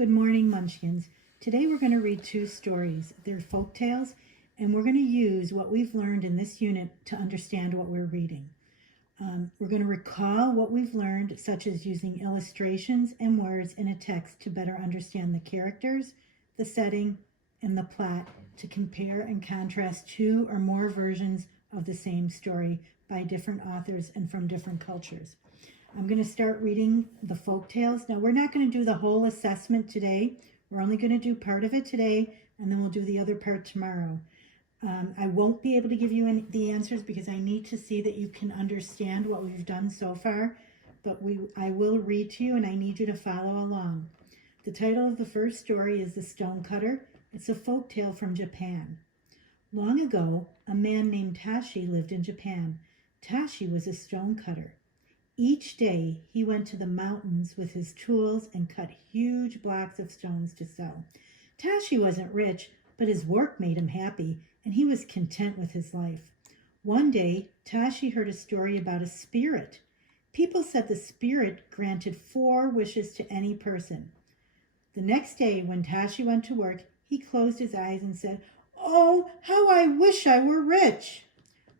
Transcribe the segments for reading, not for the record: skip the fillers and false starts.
Good morning, Munchkins. Today we're going to read two stories. They're folk tales, and we're going to use what we've learned in this unit to understand what we're reading. We're going to recall what we've learned, such as using illustrations and words in a text to better understand the characters, the setting, and the plot, to compare and contrast two or more versions of the same story by different authors and from different cultures. I'm going to start reading the folk tales. Now, we're not going to do the whole assessment today. We're only going to do part of it today, and then we'll do the other part tomorrow. I won't be able to give you the answers because I need to see that you can understand what we've done so far, but I will read to you, and I need you to follow along. The title of the first story is The Stonecutter. It's a folk tale from Japan. Long ago, a man named Tashi lived in Japan. Tashi was a stonecutter. Each day, he went to the mountains with his tools and cut huge blocks of stones to sell. Tashi wasn't rich, but his work made him happy, and he was content with his life. One day, Tashi heard a story about a spirit. People said the spirit granted 4 wishes to any person. The next day, when Tashi went to work, he closed his eyes and said, "Oh, how I wish I were rich!"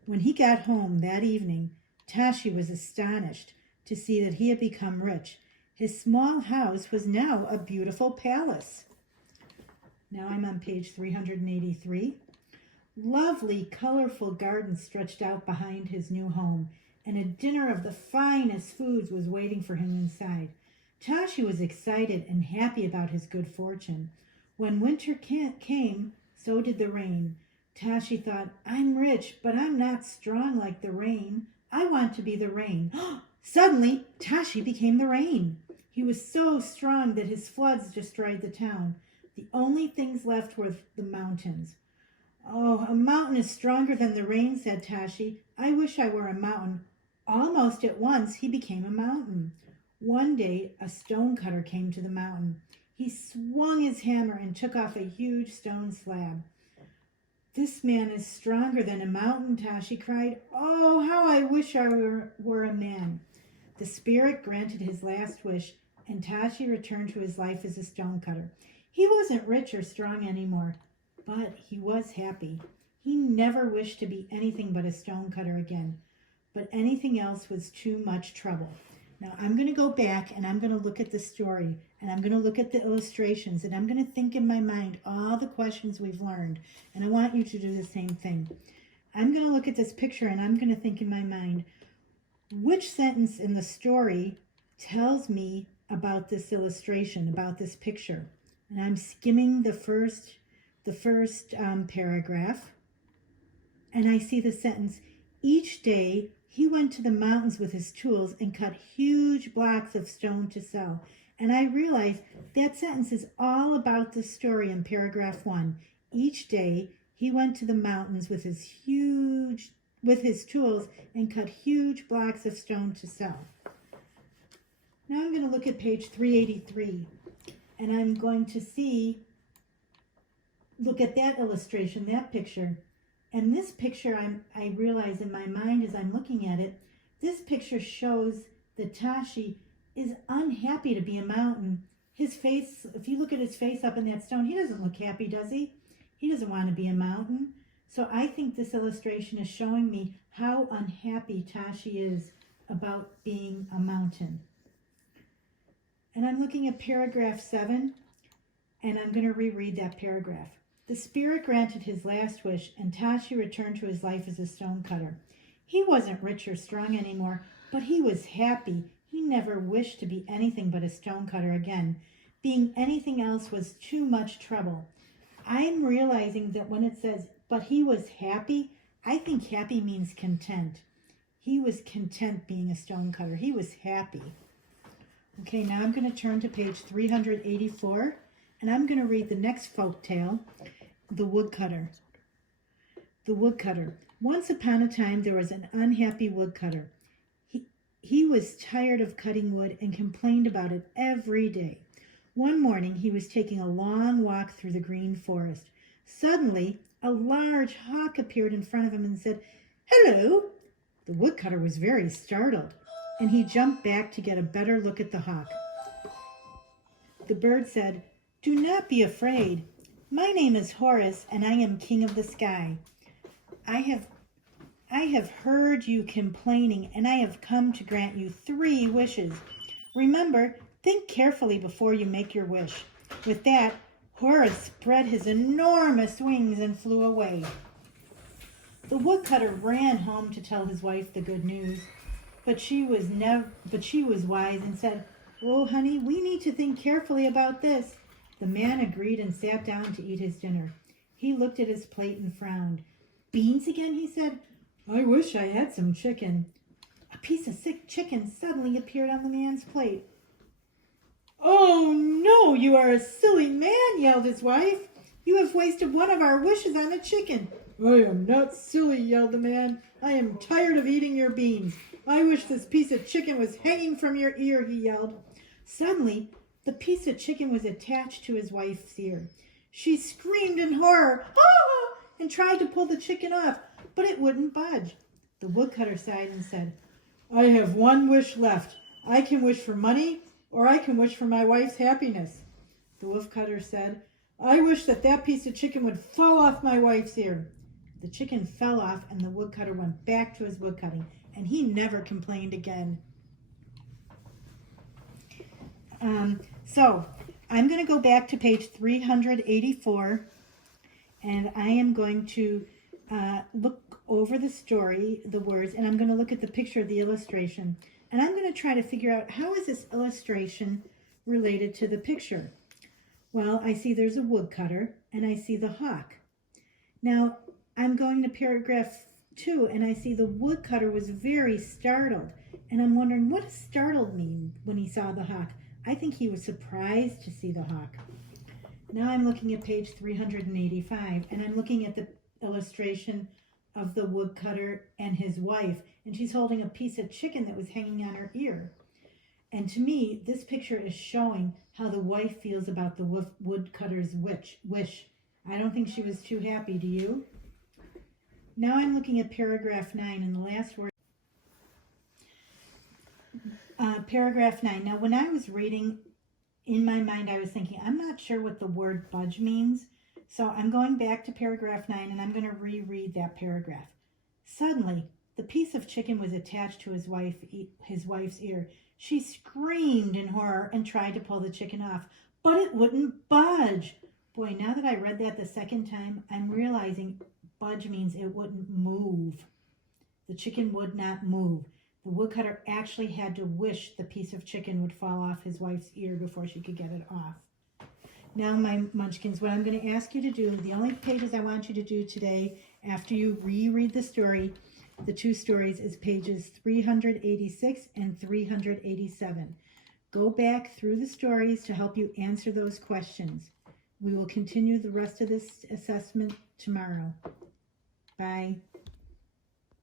When he got home that evening, Tashi was astonished to see that he had become rich. His small house was now a beautiful palace. Now I'm on page 383. Lovely, colorful gardens stretched out behind his new home, and a dinner of the finest foods was waiting for him inside. Tashi was excited and happy about his good fortune. When winter came, so did the rain. Tashi thought, "I'm rich, but I'm not strong like the rain. I want to be the rain." Suddenly, Tashi became the rain. He was so strong that his floods destroyed the town. The only things left were the mountains. "Oh, a mountain is stronger than the rain," said Tashi. "I wish I were a mountain." Almost at once, he became a mountain. One day, a stonecutter came to the mountain. He swung his hammer and took off a huge stone slab. "This man is stronger than a mountain," Tashi cried. "Oh, how I wish I were a man." The spirit granted his last wish, and Tashi returned to his life as a stonecutter. He wasn't rich or strong anymore, but he was happy. He never wished to be anything but a stonecutter again, but anything else was too much trouble. Now I'm going to go back and I'm going to look at the story, and I'm going to look at the illustrations, and I'm going to think in my mind all the questions we've learned, and I want you to do the same thing. I'm going to look at this picture and I'm going to think in my mind, which sentence in the story tells me about this illustration, about this picture? And I'm skimming the first paragraph, and I see the sentence, "Each day he went to the mountains with his tools and cut huge blocks of stone to sell." And I realize that sentence is all about the story in paragraph 1. Each day he went to the mountains with his tools and cut huge blocks of stone to sell. Now I'm going to look at page 383, and I'm going to look at that illustration, that picture. And this picture, I realize in my mind as I'm looking at it, this picture shows that Tashi is unhappy to be a mountain. His face, if you look at his face up in that stone, he doesn't look happy, does he? He doesn't want to be a mountain. So I think this illustration is showing me how unhappy Tashi is about being a mountain. And I'm looking at paragraph 7, and I'm going to reread that paragraph. The spirit granted his last wish, and Tashi returned to his life as a stonecutter. He wasn't rich or strong anymore, but he was happy. He never wished to be anything but a stonecutter again. Being anything else was too much trouble. I'm realizing that when it says, "but he was happy," I think happy means content. He was content being a stonecutter. He was happy. Okay, now I'm going to turn to page 384, and I'm going to read the next folk tale, The Woodcutter. The Woodcutter. Once upon a time, there was an unhappy woodcutter. He was tired of cutting wood and complained about it every day. One morning, he was taking a long walk through the green forest. Suddenly, a large hawk appeared in front of him and said, "Hello." The woodcutter was very startled, and he jumped back to get a better look at the hawk. The bird said, "Do not be afraid. My name is Horus, and I am king of the sky. I have heard you complaining, and I have come to grant you 3 wishes. Remember, think carefully before you make your wish." With that, Horus spread his enormous wings and flew away. The woodcutter ran home to tell his wife the good news, but she was wise and said, "Oh, honey, we need to think carefully about this." The man agreed and sat down to eat his dinner. He looked at his plate and frowned. "Beans again?" he said. "I wish I had some chicken." A piece of sick chicken suddenly appeared on the man's plate. "Oh, no, you are a silly man," yelled his wife. "You have wasted one of our wishes on a chicken." "I am not silly," yelled the man. "I am tired of eating your beans. I wish this piece of chicken was hanging from your ear," he yelled. Suddenly, the piece of chicken was attached to his wife's ear. She screamed in horror, "Ah!" and tried to pull the chicken off, but it wouldn't budge. The woodcutter sighed and said, "I have one wish left. I can wish for money, or I can wish for my wife's happiness." The woodcutter said, "I wish that piece of chicken would fall off my wife's ear." The chicken fell off, and the woodcutter went back to his woodcutting, and he never complained again. So I'm going to go back to page 384, and I am going to look over the story, the words, and I'm going to look at the picture of the illustration, and I'm going to try to figure out how is this illustration related to the picture. Well, I see there's a woodcutter, and I see the hawk. Now, I'm going to paragraph 2, and I see the woodcutter was very startled, and I'm wondering, what does startled mean when he saw the hawk? I think he was surprised to see the hawk. Now I'm looking at page 385, and I'm looking at the illustration of the woodcutter and his wife, and she's holding a piece of chicken that was hanging on her ear. And to me, this picture is showing how the wife feels about the woodcutter's wish. I don't think she was too happy, do you? Now I'm looking at paragraph 9, and the last word. Paragraph 9. Now, when I was reading, in my mind, I was thinking, I'm not sure what the word budge means. So I'm going back to paragraph 9, and I'm going to reread that paragraph. Suddenly, the piece of chicken was attached to his wife's ear. She screamed in horror and tried to pull the chicken off, but it wouldn't budge. Boy, now that I read that the second time, I'm realizing budge means it wouldn't move. The chicken would not move. The woodcutter actually had to wish the piece of chicken would fall off his wife's ear before she could get it off. Now, my munchkins, what I'm going to ask you to do, the only pages I want you to do today after you reread the story, the 2 stories, is pages 386 and 387. Go back through the stories to help you answer those questions. We will continue the rest of this assessment tomorrow. Bye.